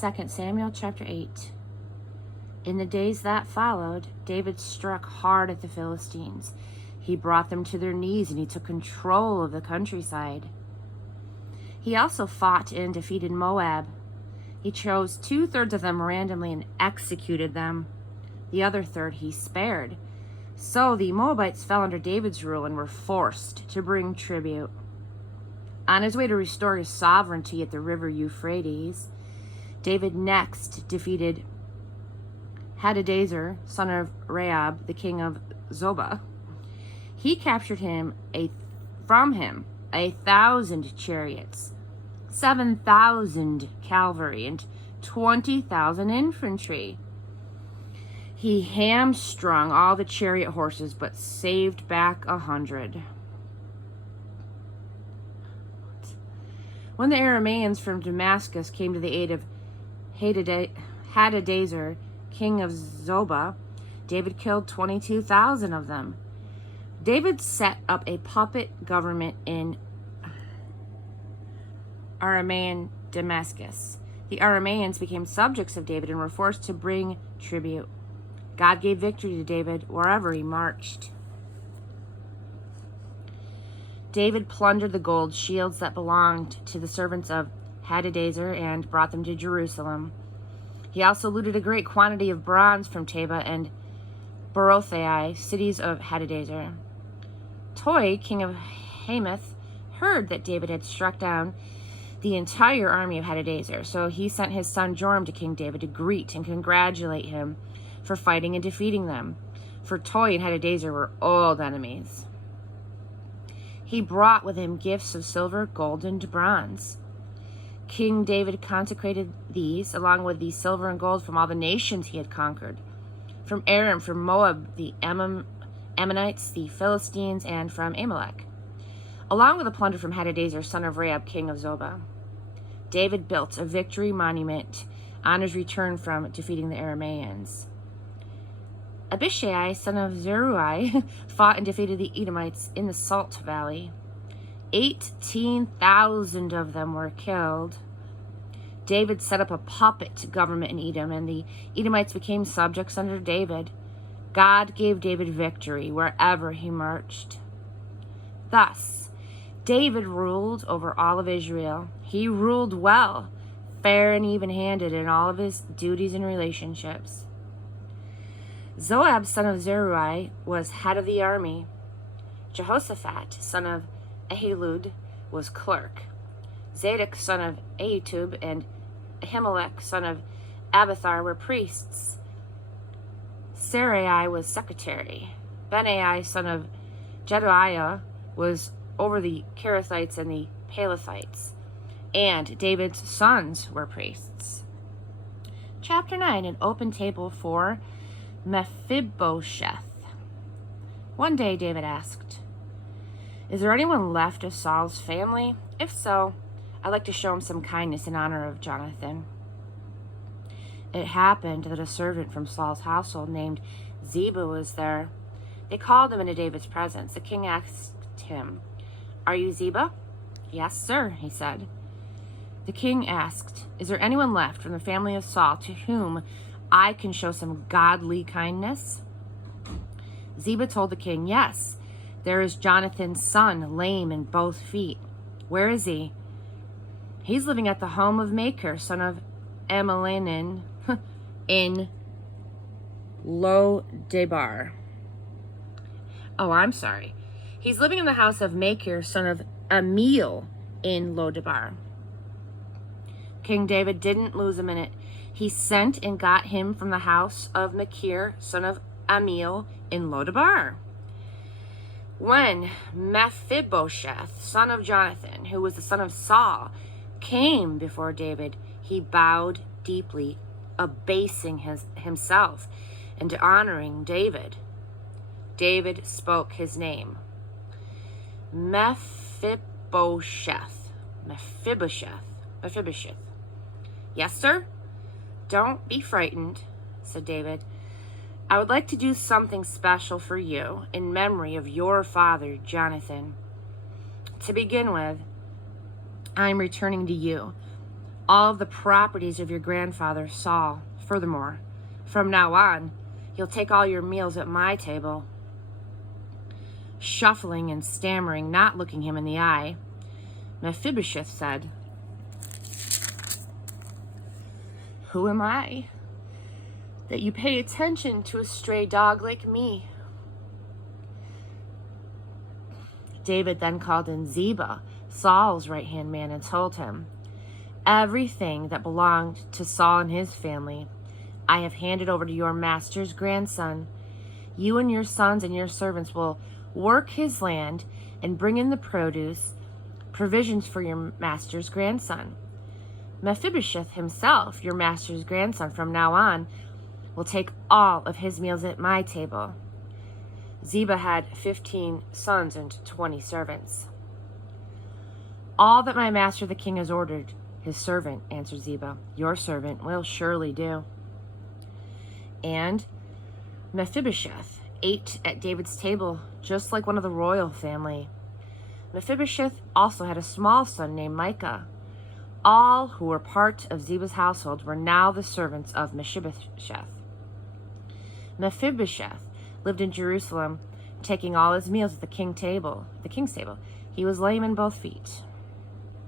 2 Samuel chapter 8. In the days that followed, David struck hard at the Philistines. He brought them to their knees and he took control of the countryside. He also fought and defeated Moab. He chose 2/3 of them randomly and executed them. The other third he spared. So the Moabites fell under David's rule and were forced to bring tribute. On his way to restore his sovereignty at the river Euphrates, David next defeated Hadadezer, son of Rehob, the king of Zobah. He captured from him 1,000 chariots, 7,000 cavalry, and 20,000 infantry. He hamstrung all the chariot horses, but saved back 100. When the Arameans from Damascus came to the aid of Hadadezer, king of Zobah, David killed 22,000 of them. David set up a puppet government in Aramean Damascus. The Arameans became subjects of David and were forced to bring tribute. God gave victory to David wherever he marched. David plundered the gold shields that belonged to the servants of Hadadezer and brought them to Jerusalem. He also looted a great quantity of bronze from Teba and Berothai, cities of Hadadezer. Toi, king of Hamath, heard that David had struck down the entire army of Hadadezer, so he sent his son Joram to King David to greet and congratulate him for fighting and defeating them, for Toi and Hadadezer were old enemies. He brought with him gifts of silver, gold, and bronze. King David consecrated these, along with the silver and gold from all the nations he had conquered, from Aram, from Moab, the Ammonites, the Philistines, and from Amalek, along with the plunder from Hadadezer, son of Rehob, king of Zobah. David built a victory monument on his return from defeating the Arameans. Abishai, son of Zeruiah, fought and defeated the Edomites in the Salt Valley. 18,000 of them were killed. David set up a puppet government in Edom, and the Edomites became subjects under David. God gave David victory wherever he marched. Thus, David ruled over all of Israel. He ruled well, fair and even-handed in all of his duties and relationships. Joab, son of Zeruiah, was head of the army. Jehoshaphat, son of Ahilud, was clerk. Zadok, son of Ahitub, and Ahimelech, son of Abiathar, were priests. Sarai was secretary. Benai, son of Jedaiah, was over the Kerethites and the Pelethites. And David's sons were priests. Chapter 9, an open table for Mephibosheth. One day David asked, "Is there anyone left of Saul's family? If so, I'd like to show him some kindness in honor of Jonathan." It happened that a servant from Saul's household named Ziba was there. They called him into David's presence. The king asked him, "Are you Ziba?" "Yes, sir," he said. The king asked, "Is there anyone left from the family of Saul to whom I can show some godly kindness?" Ziba told the king, "Yes, there is Jonathan's son, lame in both feet." "Where is he?" "He's living at the home of Machir, son of Amalanan, in Lo-debar." "Oh, I'm sorry. He's living in the house of Machir, son of Amiel, in Lo-debar." King David didn't lose a minute. He sent and got him from the house of Machir, son of Amiel, in Lo-debar. When Mephibosheth, son of Jonathan, who was the son of Saul, came before David, he bowed deeply, abasing himself and honoring David. David spoke his name. Mephibosheth. "Yes, sir?" "Don't be frightened," said David. "I would like to do something special for you in memory of your father, Jonathan. To begin with, I'm returning to you all of the properties of your grandfather Saul. Furthermore, from now on, you'll take all your meals at my table." Shuffling and stammering, not looking him in the eye, Mephibosheth said, "Who am I that you pay attention to a stray dog like me?" David then called in Ziba, Saul's right-hand man, and told him, "Everything that belonged to Saul and his family, I have handed over to your master's grandson. You and your sons and your servants will work his land and bring in the produce, provisions for your master's grandson. Mephibosheth himself, your master's grandson, from now on, will take all of his meals at my table." Ziba had 15 sons and 20 servants. "All that my master the king has ordered his servant," answered Ziba, "your servant will surely do." And Mephibosheth ate at David's table just like one of the royal family. Mephibosheth also had a small son named Micah. All who were part of Ziba's household were now the servants of Mephibosheth. Mephibosheth lived in Jerusalem, taking all his meals at the king's table. He was lame in both feet.